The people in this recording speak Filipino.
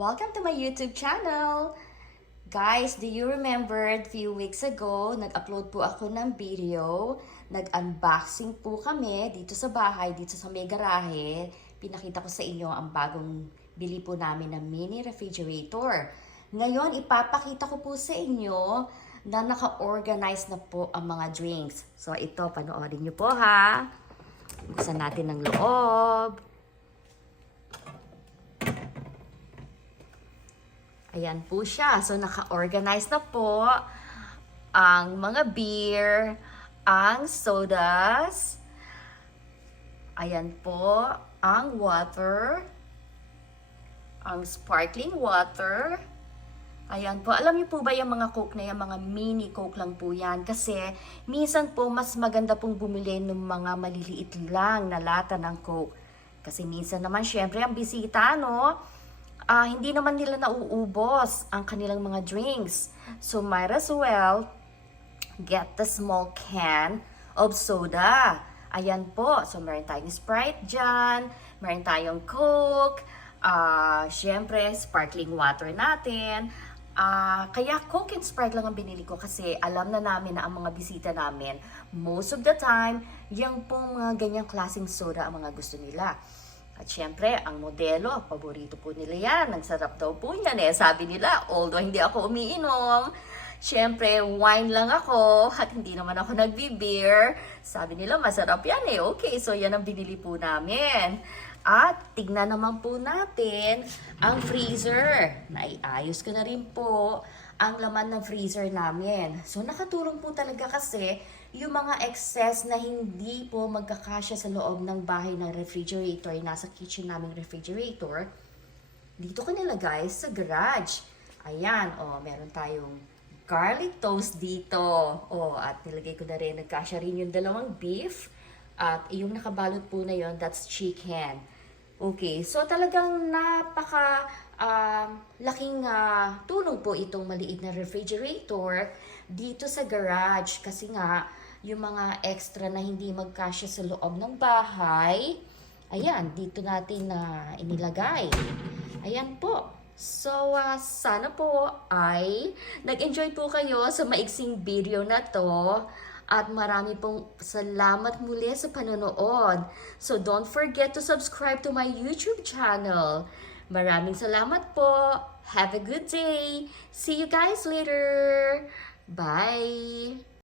Welcome to my YouTube channel! Guys, do you remember a few weeks ago, nag-upload po ako ng video, nag-unboxing po kami dito sa bahay, dito sa may garahe. Pinakita ko sa inyo ang bagong bili po namin na mini refrigerator. Ngayon, ipapakita ko po sa inyo na naka-organize na po ang mga drinks. So ito, panoorin nyo po ha. Buksan natin ng loob. Ayan po siya. So, naka-organize na po ang mga beer, ang sodas. Ayan po, ang water, ang sparkling water. Ayan po. Alam niyo po ba yung mga Coke na yan, mga mini Coke lang po yan? Kasi, minsan po, mas maganda pong bumili ng mga maliliit lang na lata ng Coke. Kasi minsan naman, syempre, ang bisita, no? Hindi naman nila nauubos ang kanilang mga drinks. So, might as well get the small can of soda. Ayan po. So, meron tayong Sprite dyan. Meron tayong Coke. Syempre, sparkling water natin. Kaya Coke and Sprite lang ang binili ko kasi alam na namin na ang mga bisita namin, most of the time, yung pong mga ganyang klaseng soda ang mga gusto nila. At syempre, ang modelo, paborito po nila yan. Ang sarap daw po yan eh. Sabi nila, although hindi ako umiinom, syempre, wine lang ako at hindi naman ako nagbi-beer. Sabi nila, masarap yan eh. Okay, so yan ang binili po namin. At tignan naman po natin ang freezer. Naiayos ko na rin po ang laman ng freezer namin. So nakatulong po talaga kasi yung mga excess na hindi po magkakasya sa loob ng bahay ng refrigerator, nasa kitchen naming refrigerator, dito ko nilagay sa garage. Ayan, meron tayong garlic toast dito. At nilagay ko na rin, nagkasya rin yung dalawang beef. At yung nakabalot po na yon, that's chicken. Okay, so talagang napaka laking tulong po itong maliit na refrigerator dito sa garage. Kasi nga, yung mga extra na hindi magkasya sa loob ng bahay, ayan, dito natin na inilagay. Ayan po. So, sana po ay nag-enjoy po kayo sa maiksing video na to. At marami pong salamat muli sa panonood. So don't forget to subscribe to my YouTube channel. Maraming salamat po. Have a good day. See you guys later. Bye.